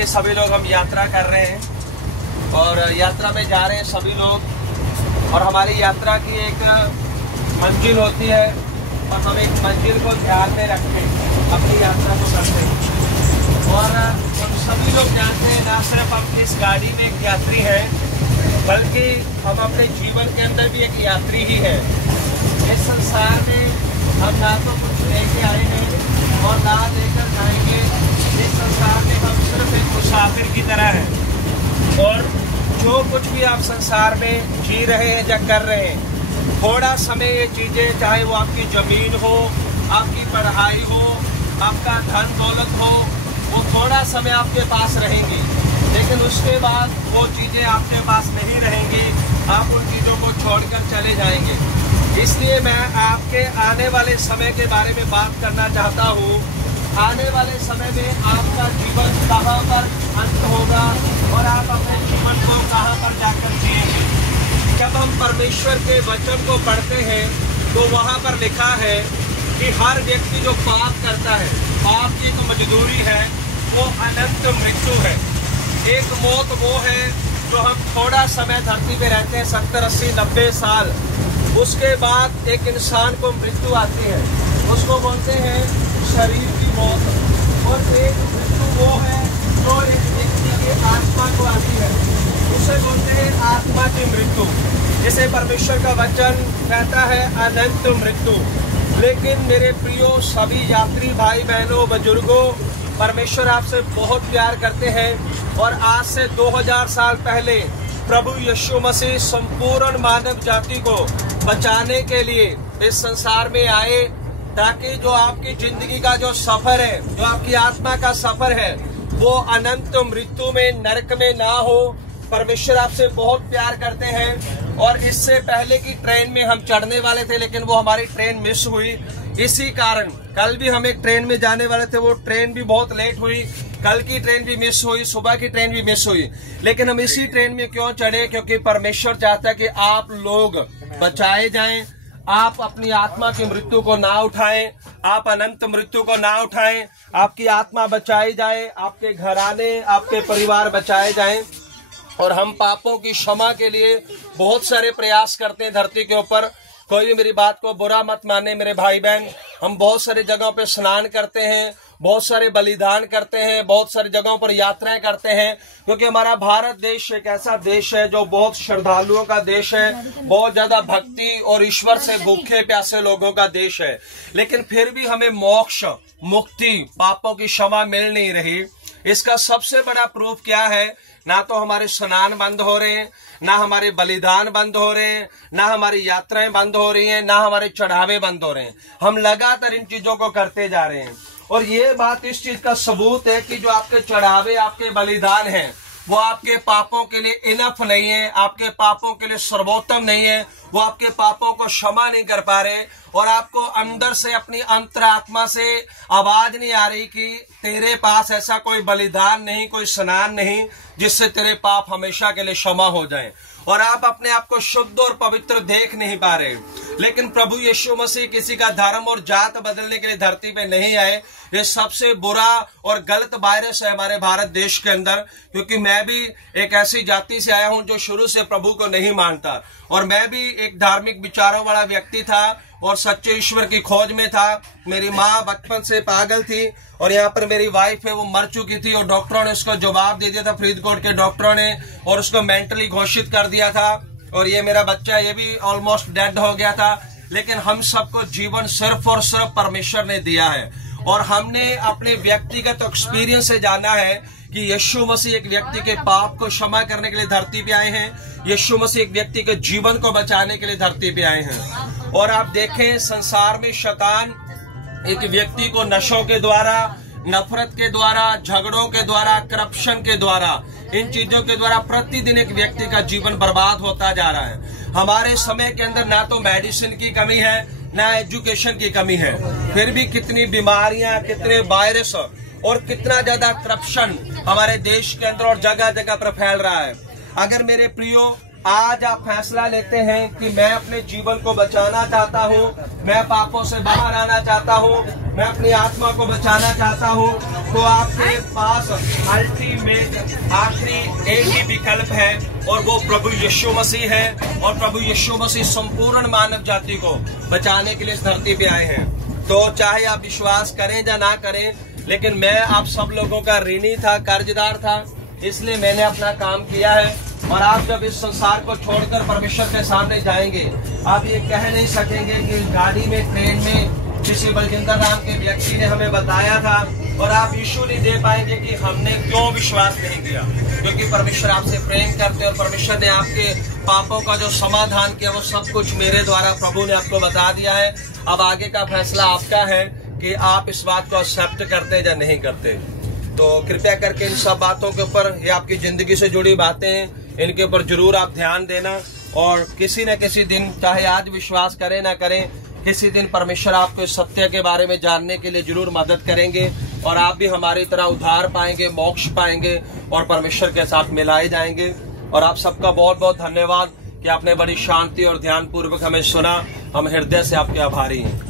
के सभी लोग हम यात्रा कर रहे हैं और यात्रा में जा रहे हैं सभी लोग। और हमारी यात्रा की एक मंजिल होती है और हम एक मंजिल को ध्यान में रख के अपनी यात्रा को करते हैं। और हम सभी लोग जानते हैं, ना सिर्फ हम इस गाड़ी में एक यात्री हैं, बल्कि हम अपने जीवन के अंदर भी एक यात्री ही है। इस संसार में हम ना तो कुछ लेके आए हैं और ना लेकर जाएंगे। इस संसार में हम सिर्फ एक मुसाफिर की तरह हैं। और जो कुछ भी आप संसार में जी रहे हैं या कर रहे हैं, थोड़ा समय ये चीज़ें, चाहे वो आपकी ज़मीन हो, आपकी पढ़ाई हो, आपका धन दौलत हो, वो थोड़ा समय आपके पास रहेंगी, लेकिन उसके बाद वो चीज़ें आपके पास नहीं रहेंगी। आप उन चीज़ों को छोड़कर चले जाएंगे। इसलिए मैं आपके आने वाले समय के बारे में बात करना चाहता हूँ। आने वाले समय में आपका जीवन कहाँ पर अंत होगा और आप अपने जीवन को कहाँ पर जाकर जिएंगे। जब हम परमेश्वर के वचन को पढ़ते हैं तो वहाँ पर लिखा है कि हर व्यक्ति जो पाप करता है, पाप की एक मजदूरी है, वो अनंत मृत्यु है। एक मौत वो है जो हम थोड़ा समय धरती पे रहते हैं, 70, 80, 90 साल, उसके बाद एक इंसान को मृत्यु आती है, उसको बोलते हैं शरीर की मौत। और एक मृत्यु वो है जो एक व्यक्ति की आत्मा को आती है, उसे बोलते हैं आत्मा की मृत्यु, जिसे परमेश्वर का वचन कहता है अनंत मृत्यु। लेकिन मेरे प्रियो सभी यात्री भाई बहनों बुजुर्गों, परमेश्वर आपसे बहुत प्यार करते हैं और आज से 2000 साल पहले प्रभु यीशु मसीह संपूर्ण मानव जाति को बचाने के लिए इस संसार में आए, ताकि जो आपकी जिंदगी का जो सफर है, जो आपकी आत्मा का सफर है, वो अनंत मृत्यु में, नरक में ना हो। परमेश्वर आपसे बहुत प्यार करते हैं। और इससे पहले की ट्रेन में हम चढ़ने वाले थे, लेकिन वो हमारी ट्रेन मिस हुई। इसी कारण कल भी हम एक ट्रेन में जाने वाले थे, वो ट्रेन भी बहुत लेट हुई। कल की ट्रेन भी मिस हुई, सुबह की ट्रेन भी मिस हुई। लेकिन हम इसी ट्रेन में क्यों चढ़े? क्योंकि परमेश्वर चाहता है कि आप लोग बचाए जाएं, आप अपनी आत्मा की मृत्यु को ना उठाएं, आप अनंत मृत्यु को ना उठाएं, आपकी आत्मा बचाई जाए, आपके घराने, आपके परिवार बचाए जाएं। और हम पापों की क्षमा के लिए बहुत सारे प्रयास करते हैं धरती के ऊपर। कोई भी मेरी बात को बुरा मत माने मेरे भाई बहन। हम बहुत सारी जगहों पे स्नान करते हैं, बहुत सारे बलिदान करते हैं, बहुत सारी जगहों पर यात्राएं करते हैं, क्योंकि हमारा भारत देश एक ऐसा देश है जो बहुत श्रद्धालुओं का देश है, बहुत ज्यादा भक्ति और ईश्वर से भूखे प्यासे लोगों का देश है। लेकिन फिर भी हमें मोक्ष, मुक्ति, पापों की क्षमा मिल नहीं रही। इसका सबसे बड़ा प्रूफ क्या है? ना तो हमारे स्नान बंद हो रहे हैं, ना हमारे बलिदान बंद हो रहे हैं, ना हमारी यात्राएं बंद हो रही हैं, ना हमारे चढ़ावे बंद हो रहे हैं। हम लगातार इन चीजों को करते जा रहे हैं। और ये बात इस चीज का सबूत है कि जो आपके चढ़ावे, आपके बलिदान हैं, वो आपके पापों के लिए इनफ नहीं है, आपके पापों के लिए सर्वोत्तम नहीं है। वो आपके पापों को क्षमा नहीं कर पा रहे और आपको अंदर से, अपनी अंतरात्मा से आवाज नहीं आ रही कि तेरे पास ऐसा कोई बलिदान नहीं, कोई स्नान नहीं जिससे तेरे पाप हमेशा के लिए क्षमा हो जाएं। और आप अपने आप को शुद्ध और पवित्र देख नहीं पा रहे। लेकिन प्रभु यीशु मसीह किसी का धर्म और जात बदलने के लिए धरती पे नहीं आए। ये सबसे बुरा और गलत वायरस है हमारे भारत देश के अंदर, क्योंकि मैं भी एक ऐसी जाति से आया हूं जो शुरू से प्रभु को नहीं मानता। और मैं भी एक धार्मिक विचारों वाला व्यक्ति था और सच्चे ईश्वर की खोज में था। मेरी माँ बचपन से पागल थी और यहाँ पर मेरी वाइफ है, वो मर चुकी थी और डॉक्टरों ने उसको जवाब दे दिया था, फरीदकोट के डॉक्टरों ने, और उसको मेंटली घोषित कर दिया था। और ये मेरा बच्चा, ये भी ऑलमोस्ट डेड हो गया था। लेकिन हम सबको जीवन सिर्फ और सिर्फ परमेश्वर ने दिया है। और हमने अपने व्यक्तिगत एक्सपीरियंस से जाना है कि यीशु मसीह एक व्यक्ति के पाप को क्षमा करने के लिए धरती पे आए हैं। यीशु मसीह एक व्यक्ति के जीवन को बचाने के लिए धरती पे आए हैं। और आप देखें, संसार में शैतान एक व्यक्ति को नशों के द्वारा, नफरत के द्वारा, झगड़ों के द्वारा, करप्शन के द्वारा, इन चीजों के द्वारा प्रतिदिन एक व्यक्ति का जीवन बर्बाद होता जा रहा है। हमारे समय के अंदर ना तो मेडिसिन की कमी है, ना एजुकेशन की कमी है, फिर भी कितनी बीमारियां, कितने वायरस और कितना ज्यादा करप्शन हमारे देश के अंदर और जगह जगह पर फैल रहा है। अगर मेरे प्रियो आज आप फैसला लेते हैं कि मैं अपने जीवन को बचाना चाहता हूँ, मैं पापों से बाहर आना चाहता हूँ, मैं अपनी आत्मा को बचाना चाहता हूँ, तो आपके पास अल्टीमेट आखिरी एक ही विकल्प है, और वो प्रभु यीशु मसीह है। और प्रभु यीशु मसीह संपूर्ण मानव जाति को बचाने के लिए इस धरती पे आए हैं। तो चाहे आप विश्वास करें या ना करें, लेकिन मैं आप सब लोगों का ऋणी था, कर्जदार था, इसलिए मैंने अपना काम किया है। और आप जब इस संसार को छोड़कर परमेश्वर के सामने जाएंगे, आप ये कह नहीं सकेंगे कि गाड़ी में, ट्रेन में किसी बलजिंदर नाम के व्यक्ति ने हमें बताया था, और आप यीशु नहीं दे पाएंगे कि हमने क्यों विश्वास नहीं किया। क्योंकि परमेश्वर आपसे प्रेम करते हैं, और परमेश्वर ने आपके पापों का जो समाधान किया वो सब कुछ मेरे द्वारा प्रभु ने आपको बता दिया है। अब आगे का फैसला आपका है कि आप इस बात को एक्सेप्ट करते या नहीं करते। तो कृपया करके इन सब बातों के ऊपर, ये आपकी जिंदगी से जुड़ी बातें हैं, इनके ऊपर जरूर आप ध्यान देना। और किसी न किसी दिन, चाहे आज विश्वास करें ना करें, किसी दिन परमेश्वर आपको इस सत्य के बारे में जानने के लिए जरूर मदद करेंगे, और आप भी हमारी तरह उद्धार पाएंगे, मोक्ष पाएंगे, और परमेश्वर के साथ मिलाए जाएंगे। और आप सबका बहुत बहुत धन्यवाद कि आपने बड़ी शांति और ध्यान पूर्वक हमें सुना। हम हृदय से आपके आभारी हैं।